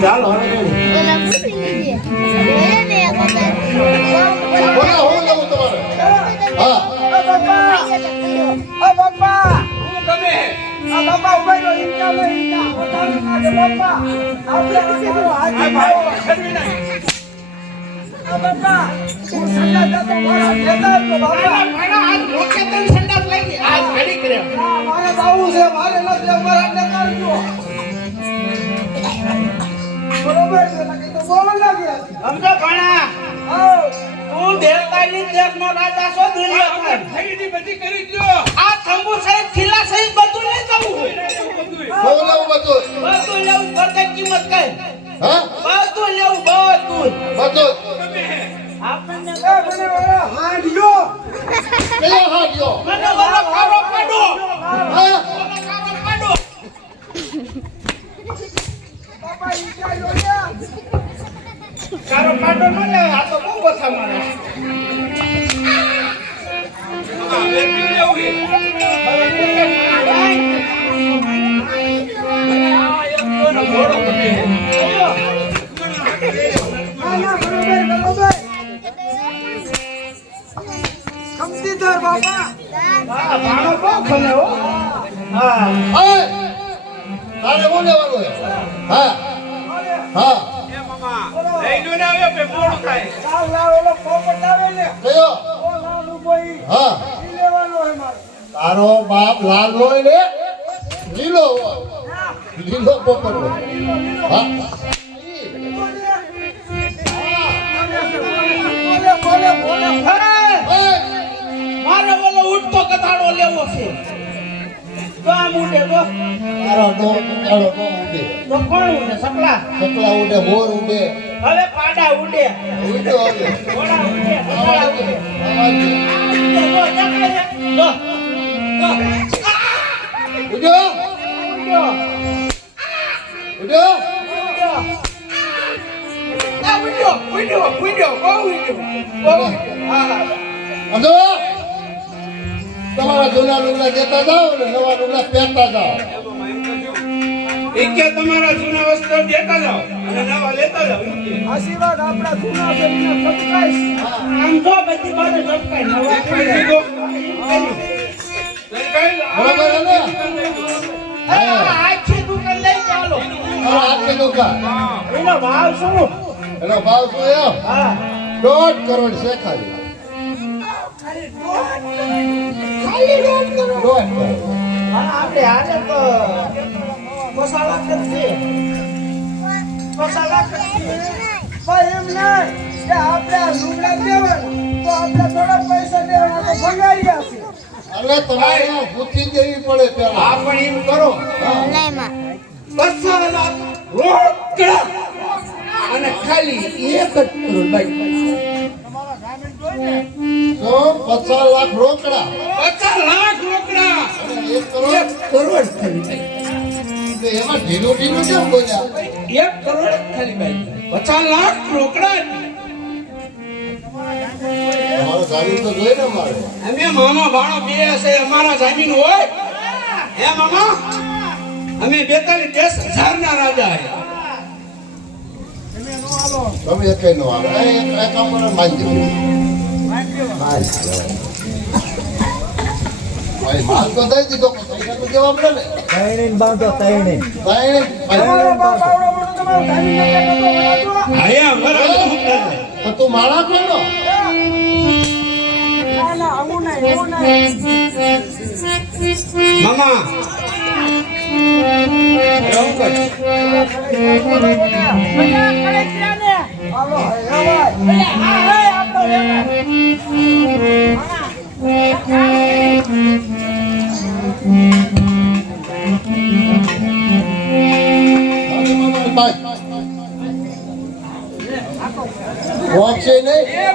ચાલો હવે બોલો હું લઉં તમારે હા બાપા હું ગમે આ બાપા ઉભા રહો ઇન્કા લે ઇન્કા ઓટાડી નાખે બાપા આપણે હાથ છડવી નાખ બાપા હું સંડા જતો મારા દેતા તો બાપા મારા આજ રોકે તને સંડા લાગી આજ ઘડી કર્યા મારે બાવું છે મારે નથી અમારા દેતા જો બરોબર છે નકી તો બોલ લાગ્યા સમજો ભણા તું દેવતાની દેશનો રાજા છો દુનિયા પર ખરીદી બધી કરી દો આ થંબુ સહિત ખીલા સહિત બધું લઈ જવું બોલાવ બધું લેવું બધે કિંમત કઈ હા બધું લેવું બધું આપણને મને હાડ્યો કયો હાડ્યો મને વાળો કારો પાડો હા કારો પાડો બાપા ઈ ચાલ્યો કારો પાડો ન લે આ તો બહુ બસા મારે હવે પીલે ઉગી ઘોડો બને બરોબર કમતીધર બાપા હા ભાણો બહુ ખલે હો હા ઓય તારે હું લેવાનું છે હા હા એ મામા લઈ લો ને હવે બે મોડું થાય લાવ ઓલો પોપટ આવે ને કયો ઓ લાલુ ભાઈ હા ઈ લેવાનો હે મારે તારો બાપ લાલ હોય ને લીલો હોય લીલો પોપટ હોય હા મારે ઓલો ઉઠતો કથાડો લેવો છે તો આમ ઉડે તો તારો ડો તારો ડો ઉડે તો કોણ ઉડે સકલા સકલા ઉડે મોર ઉડે હવે પાડા ઉડે ઉડે હવે ઘોડા ઉડે સકલા ઉડે આવાજ ઉડ્યો ઉડ્યો સમજો તમારા જૂના લુગડા દેતા જાઓ ને નવા લુગડા પહેરતા જાઓ કે તમારા જૂના વસ્ત્રો દેતા જાઓ અને નવા લેતા જાઓ આશીર્વાદ આપણા જૂના છે એને સબસ્ક્રાઇબ આમ જો બધી બાજુ સબસ્ક્રાઇબ નવા દીધો બરાબર છે ને આખી દુકાન લઈ ચાલો આટલી દુકાન એનો ભાવ શું એનો ભાવ શું એમ હા 1.5 કરોડ છે ખાલી ખાલી 1.5 કરોડ 1.5 કરોડ આપણે હાલે તો મસાલા કરતી મસાલા કરતી ભાઈ એમ નહીં કે આપણે આ લુગડા દેવાનું તો આપણે થોડા પૈસા દેવાના તો ભંગારી છે અરે તમારે પૂછી દેવી પડે પેલા આ પણ એમ કરો મસાલા રોકડા અને ખાલી 1 કરોડ ભાઈ તો 50 લાખ રોકડા 50 લાખ રોકડા અને 1 કરોડ ખાલી ભાઈ એમાં ઢીલું ઢીલું કેમ બોલ્યા 1 કરોડ ખાલી ભાઈ 50 લાખ રોકડા તમારો જામીન તો જોઈ ને મારે અમે મામા ભાણો બે છે અમારા જામીન હોય હે મામા અમે 42,000 ના રાજા હે તમે એક નો આવે એક અમારે માંગી ભાઈ માલ તો દઈ દીધો પૈસા તો દેવા પડે ને તૈણીને બાંધો તૈણીને આયા અમારા તો તું માળા કોનો મામા પહોંચે નહીં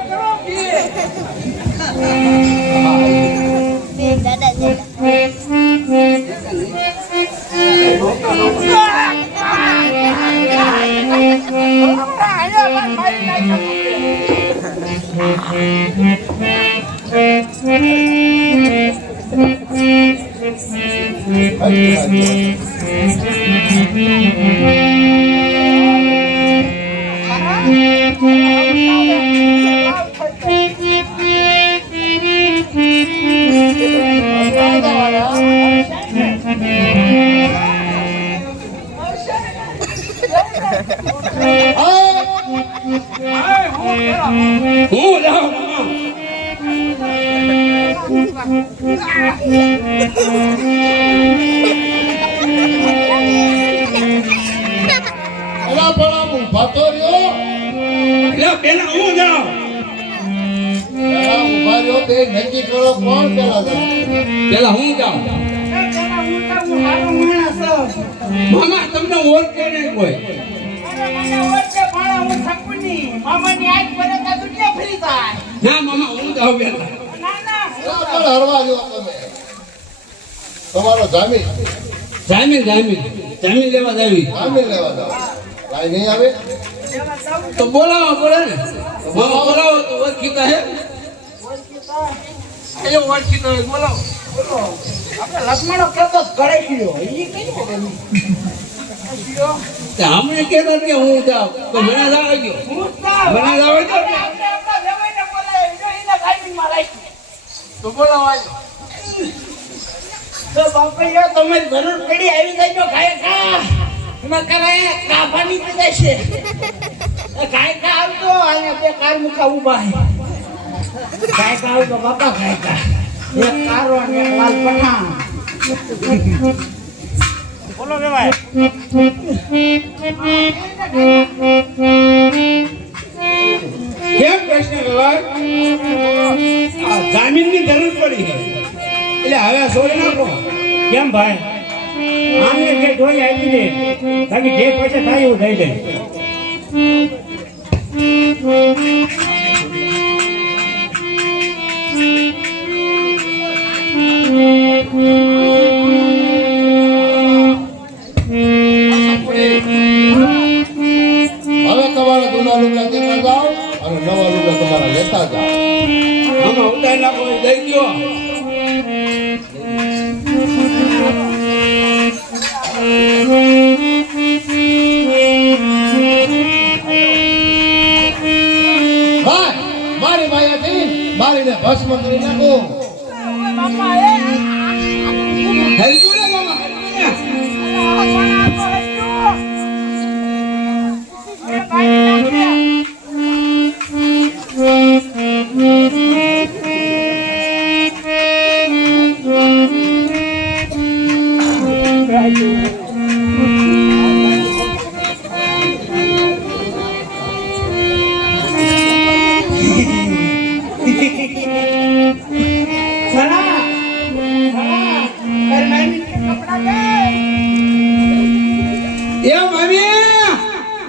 હું જાઉં એલા પણ આમ ઊભા તો રહ્યો. એટલે પેલા હું જાઉં પેલા ઊભા રહ્યો તે નક્કી કરો કોણ પેલા જાય. પેલા હું જાઉં મામા તમને ઓળખે નહીં કોઈ ના મામા હું જાઉં પેલા એલા પણ હરવા જો તમે. તમારો જામીન જામીન લેવા જાવી જામીન લેવા જાવ. કાંઈ નહીં આવે. તો બોલાવો પડે ને મામા બોલાવો તો ઓળખીતા હે એ ઓળખીતા હે બોલાવો લક્ષ્મણો કેતો કરાઈ ગયો ઈ કઈ હમણે કહેતા કે હું જાઉં તો મને જાવ ગયો મને જાવ ગયો તો બોલાવો આવ્યો તો બાપૈયા તમારી જરૂર પડી આવી જાય તો ખાય ખા એમાં કરાય કાફાની પીધા છે ખાય ખા આવતો અહીંયા બે કાર મુખા ઉભા હે ખાય ખા આવતો બાપા ખાય ખા એક કારો અને એક લાલ પઠાણ બોલો કે ભાઈ કેમ પ્રશ્ન વ્યવહાર જામીનની જરૂર પડી છે એટલે હવે છોડી નાખો કેમ ભાઈ આમને જે જોઈ આવી દે બાકી જે પૈસા થાય એવું થઈ જાય હવે તમારા જૂના લુગડા દેતા જાઓ અને નવા લુગડા તમારા લેતા જાઓ. આમાં ઉતારી નાખો એ દઈ ગયો ભાઈ મારી ભાઈ હતી મારીને ભસ્મ કરી નાખો. હેલ્પુ ને મામા એ મામી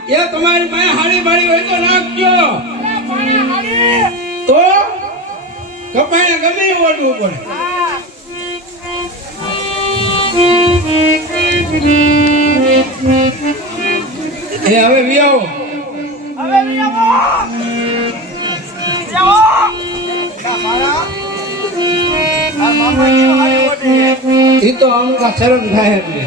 એ તમારી પાસે હાડી બાડી હોય તો નાખજો તો કપાઈને ગમે એવું ઓઢવું પડે એ હવે વિયાવો એ તો અમુક શરમ થાય એટલે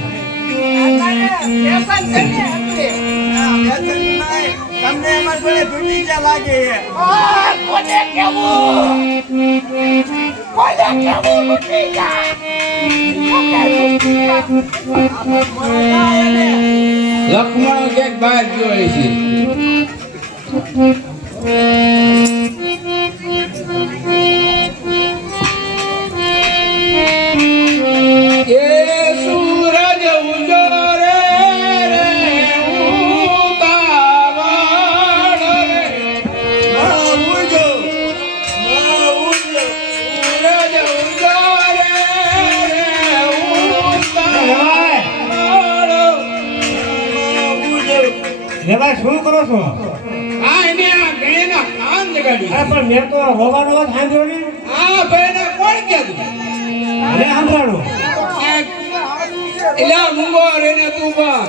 તમને એમાં જોડે ભૂલી ગયા લાગે લખમણો ક્યાંક બહાર ગયો હોય છે એ સૂરજ ઉજો રે ઉતાવળ રે ઉજો સૂરજ ઉજો રે ઉતાવળ લેવા શું કરો છો આ એને આ ગણેના કાન જગાડી અરે પણ મેં તો રોવાનો વાત સાંભળ્યો ને આ ભાઈને કોણ કીધું અરે સાંભળાણું એલા મુંગો રેને તું બા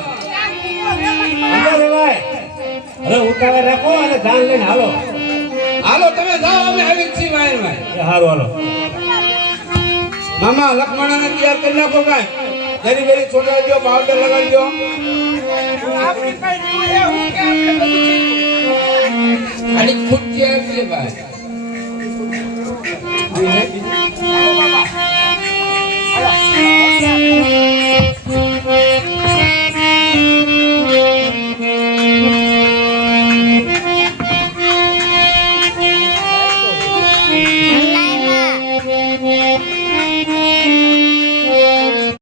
લેવાય હવે ઉતાવળ રાખો અને જાન લઈને હાલો હાલો તમે જાઓ અમે આવી જ છીએ વાયર માં એ હારું હાલો મામા લખમણાને તૈયાર કરી નાખો કાંઈ ગરી ગરી છોટાડી દો પાવડર લગાડી દો આપણી પાસે